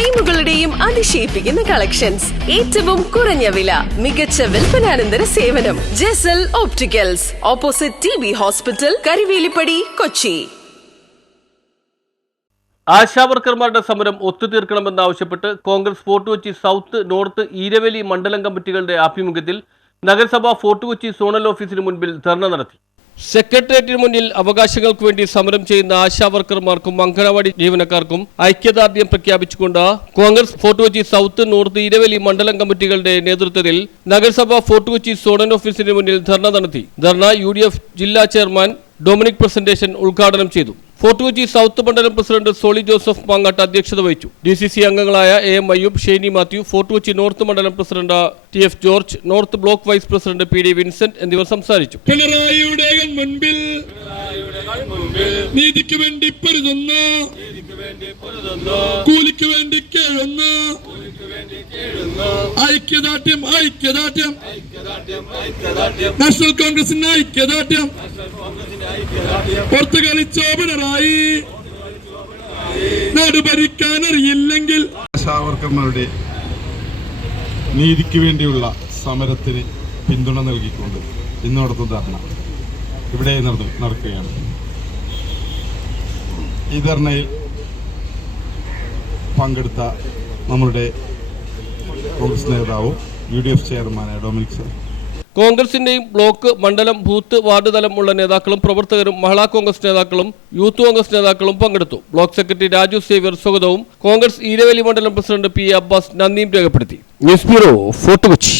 ഫ്രെയിമുകളുടെയും അതിശയിപ്പിക്കുന്ന കളക്ഷൻസ്, ഏറ്റവും കുറഞ്ഞ വില, മികച്ച വിൽപ്പനാനന്തര സേവനം. Jesal opticals, opposite TB hospital, Karivelippady, Kochi. ആശാവർക്കർമാരുടെ സമരം ഒത്തുതീർക്കണമെന്നാവശ്യപ്പെട്ട് Congress fort Kochi south, north, Eraveli മണ്ഡലം കമ്മിറ്റികളുടെ ആഭിമുഖ്യത്തിൽ നഗരസഭ ഫോർട്ട് കൊച്ചി സോണൽ ഓഫീസിന് മുൻപിൽ ധർണ നടത്തി. സെക്രട്ടേറിയറ്റിന് മുന്നിൽ അവകാശങ്ങൾക്ക് വേണ്ടി സമരം ചെയ്യുന്ന ആശാവർക്കർമാർക്കും അംഗനവാടി ജീവനക്കാർക്കും ഐക്യദാർഢ്യം പ്രഖ്യാപിച്ചുകൊണ്ട് Congress fort Kochi south, north, Eraveli മണ്ഡലം കമ്മിറ്റികളുടെ നേതൃത്വത്തിൽ നഗരസഭ ഫോർട്ട് കൊച്ചി സോണൽ ഓഫീസിന് മുന്നിൽ ധർണ നടത്തി. ധർണ UDF ജില്ലാ ചെയർമാൻ ഡൊമിനിക് പ്രസന്റേഷൻ ഉദ്ഘാടനം ചെയ്തു. ഫോർട്ട് കൊച്ചി സൗത്ത് മണ്ഡലം പ്രസിഡന്റ് സോളി ജോസഫ് മാങ്ങാട്ട് അധ്യക്ഷത വഹിച്ചു. DCC അംഗങ്ങളായ AM Ayyub, Shaini Mathew, fort Kochi north മണ്ഡലം president TF George, north block vice president PD Vincent എന്നിവർ സംസാരിച്ചു. പിണറായിയുടെ മുൻപിൽ നീതിക്ക് വേണ്ടി പൊരുതുന്ന, കൂലിക്ക് വേണ്ടി കേഴുന്ന, ഐക്യദാർഢ്യം ഐക്യദാർഢ്യം, നാഷണൽ കോൺഗ്രസിന് ഐക്യദാർഢ്യം, പുറത്തു കളിച്ചോ പിണറായി, നാട് ഭരിക്കാൻ അറിയില്ലെങ്കിൽ. ആശാവർക്കർമാരുടെ നീതിക്ക് വേണ്ടിയുള്ള സമരത്തിന് പിന്തുണ നൽകിക്കൊണ്ട് ഇന്ന് നടത്തുന്ന ധർണ ഇവിടെ നടക്കുകയാണ്. ഈ ധർണയിൽ പങ്കെടുത്ത നമ്മളുടെ കോൺഗ്രസ് നേതാവും UDF ചെയർമാനായ ഡൊമിനിക് സർ, കോൺഗ്രസിന്റെയും ബ്ലോക്ക്, മണ്ഡലം, ബൂത്ത്, വാർഡ് തലമുള്ള നേതാക്കളും പ്രവർത്തകരും മഹിളാ കോൺഗ്രസ് നേതാക്കളും യൂത്ത് കോൺഗ്രസ് നേതാക്കളും പങ്കെടുത്തു. ബ്ലോക്ക് സെക്രട്ടറി രാജു സേവ്യർ സ്വാഗതവും കോൺഗ്രസ് ഈരവേലി മണ്ഡലം പ്രസിഡന്റ് P. അബ്ബാസ് നന്ദിയും രേഖപ്പെടുത്തി. News bureau, fort Kochi.